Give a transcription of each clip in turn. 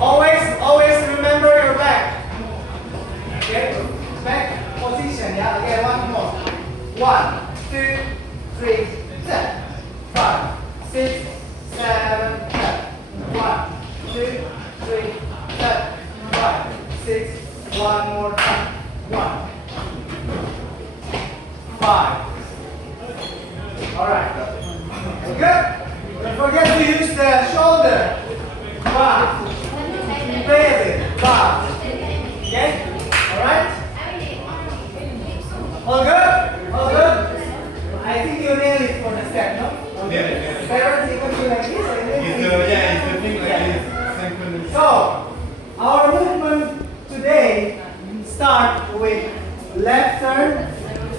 Always remember your back. Okay, back position. Yeah. Okay, one more. 1, 2, 3, 4, 5, 6, 7, 8. 1, 2, 3, 4, 5, 6. One more time. 1, 5. All right. Good. Don't forget to use the shoulder. Bar. Baby. Bar. Okay. All right. All good. All good. I think you nailed it for the step, no? Yeah. Parents even do like this. It's the thing like this. So, our movement today start with left turn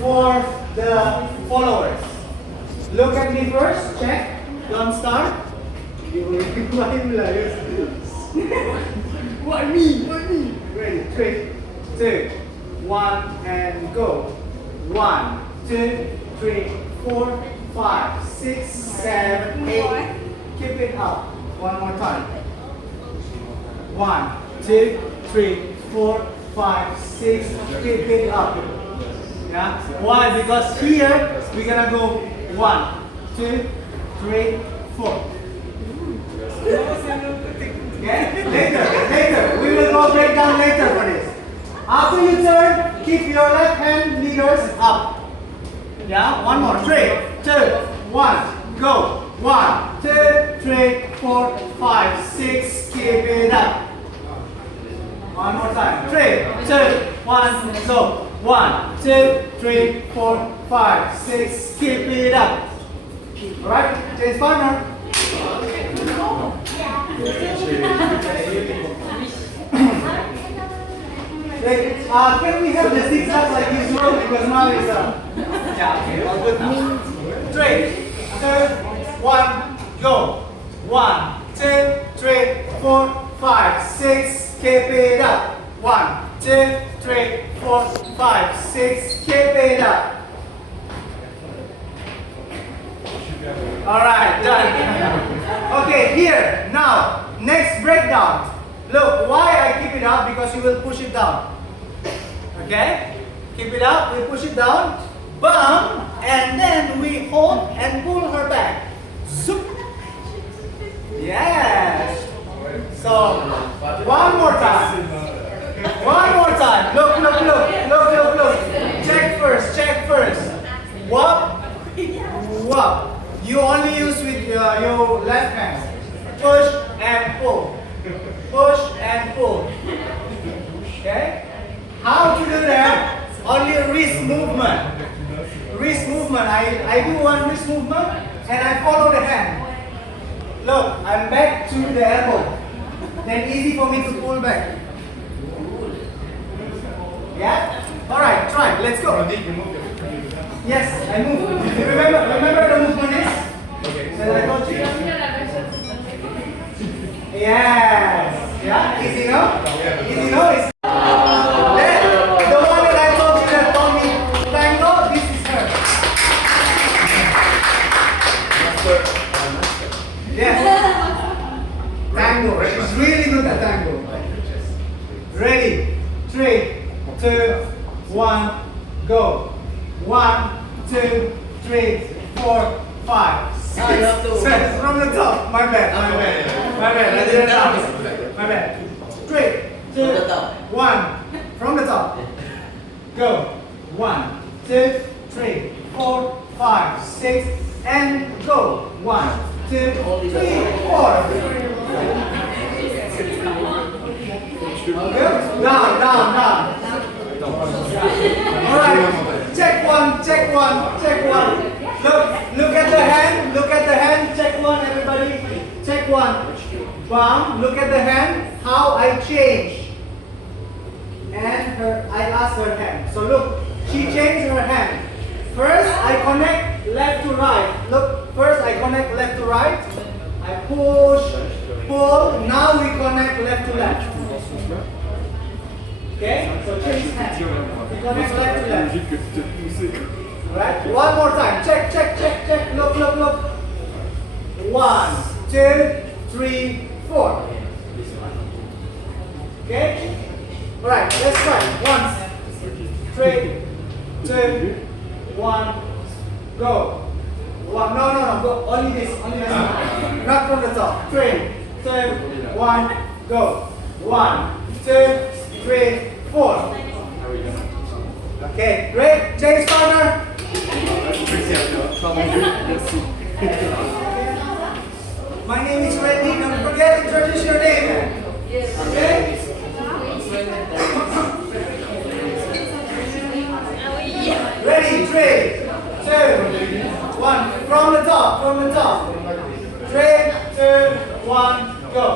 for the followers. Look at me first, check, don't start. Why me? Ready, 3, 2, 1, and go. 1, 2, 3, 4, 5, 6, 7, 8. Keep it up. One more time. 1, 2, 3, 4, 5, 6. Keep it up. Yeah. Why? Because here we're gonna go 1, 2, 3, 4. Okay? Later. We will go break down later for this. After you turn, keep your left hand leaders up. Yeah. One more. 3, 2, 1. Go. 1, 2, 3, 4, 5, 6. Keep it up. One more time. 3, 2, 1, go. 1, 2, 3, 4, 5, 6. Keep it up. Alright, change partner. Can we have the zigzag like usual? Because now it's yeah, okay, all good now. 3, 2, 1, go. 1, 2, 3, 4, 5, 6. Keep it up. 1, 2, 3, 4, 5, 6. Keep it up. Alright, done. Okay, here, now, next breakdown. Look, why I keep it up? Because you will push it down. Okay? Keep it up, we push it down. Bump, and then we hold and pull her back. Zoop. Yes. So, one more time. One more time. Look. Check first. Whoop. Whoop. You only use with your left hand. Push and pull. Push and pull. Okay? How to do that? Only wrist movement. Wrist movement. I do one wrist movement and I follow the hand. Look, I'm back to the elbow. Then easy for me to pull back. Yeah? Alright, try. Let's go. Yes, I move. Remember the movement is? Okay. That I told you? Yes. Yeah? Easy now? Easy now? It's the one that I told you that told me tango, this is her. Yes. Tango. She's really good at tango. Ready? 3, 2, 1, go. 1, 2, 3, 4, 5, 6, 7. From the top. My bad. I didn't know. My bad. 3, 2, 1. From the top. Go. 1, 2, 3, 4, 5, 6, and go. 1, 2, 3, 4. Good. Down. Alright. Check one. Look at the hand. Check one, everybody. Check one. Bam. Look at the hand. How I change. And I ask her hand. So look, she changed her hand. First, I connect left to right. Look, first I connect left to right. I push, pull. Now we connect left to left. Okay? So change hand. We connect left to left. Right? One more time. Check. Look. 1, 2, 3, 4. Okay? Alright, let's try. 1, 3, 2, 1, go. One, no, go. Only this, not from the top. 3, 2, 1, go. 1, 2, 3, 4. Okay, great. Change partner. My name is Randy. Don't forget to introduce your name. Okay? Ready? 3, 2, 1. From the top. 3, 2, 1, go.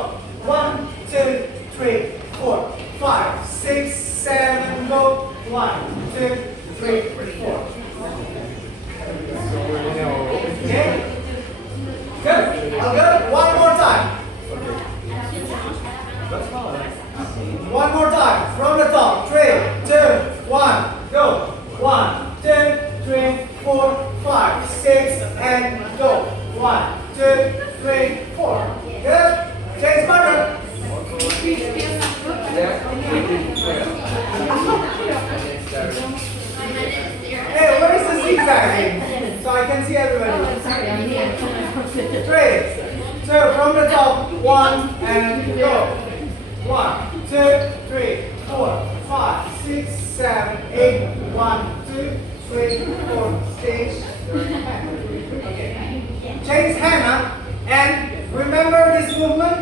1, 2, 3, 4, 5, 6, 7, go. 1, 2, 3, 4. Okay? Good. All good? One more time. One more time. From the top. 3, 2, 1, go. 1, 2, 3, 4, 5, 6, and go. 1, 2, 3, 4. Good? Change partner. Hey, where is the zigzag? So I can see everybody. Sorry, I'm here. 3. So from the top, 1 and go. 1, 2, 3, 4, 5, 6, 7, 8. 1, 2, 3, 4. Stage. Okay. Change hand, huh? And remember this movement.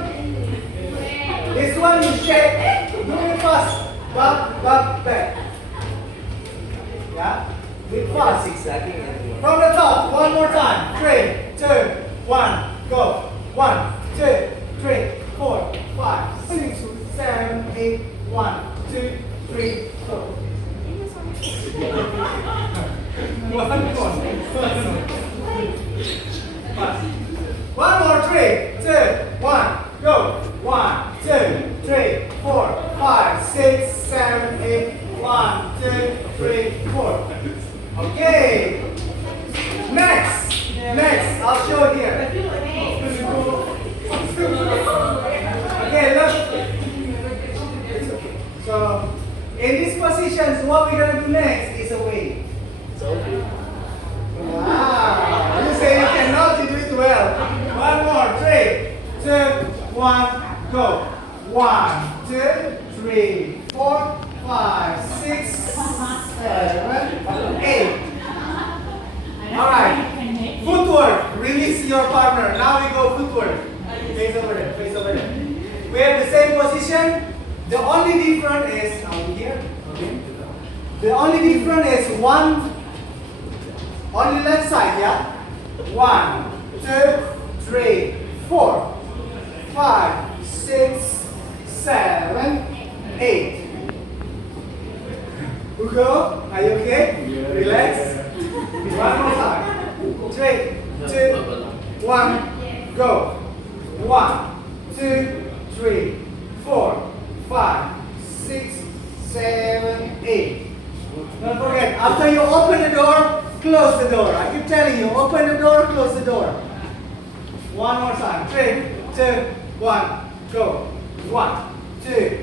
This one you shake. Do it fast. Back, back. Yeah. Do it fast. From the top, one more time. 3, 2, 1, go. 1, 2, 3, 4, 5, 6, 7, 8. 1, 2, 3, 4. One more. 3, 2, 1, go. 1, 2, 3, 4, 5, 6, 7, 8. 1, 2, 3, 4. Okay. Next, I'll show here. Okay, look. So, in these positions, what we're gonna do next is a wave. Wow, you say you cannot, you do it well. One more. 3, 2, 1, go. 1, 2, 3, 4, 5, 6, 7, 8. Alright. Footwork. Release your partner. Now we go footwork. Face over there. We have the same position. The only difference is now here. Okay. The only difference is one only left side, yeah? 1, 2, 3, 4, 5, 6, 7, 8. Hugo, are you okay? Relax. One more time. 3, 2, 1, go. 1, 2, 3, 4, 5, 6, 7, 8. Don't forget, after you open the door, close the door. I keep telling you, open the door, close the door. One more time. 3, 2, 1, go. 1, 2,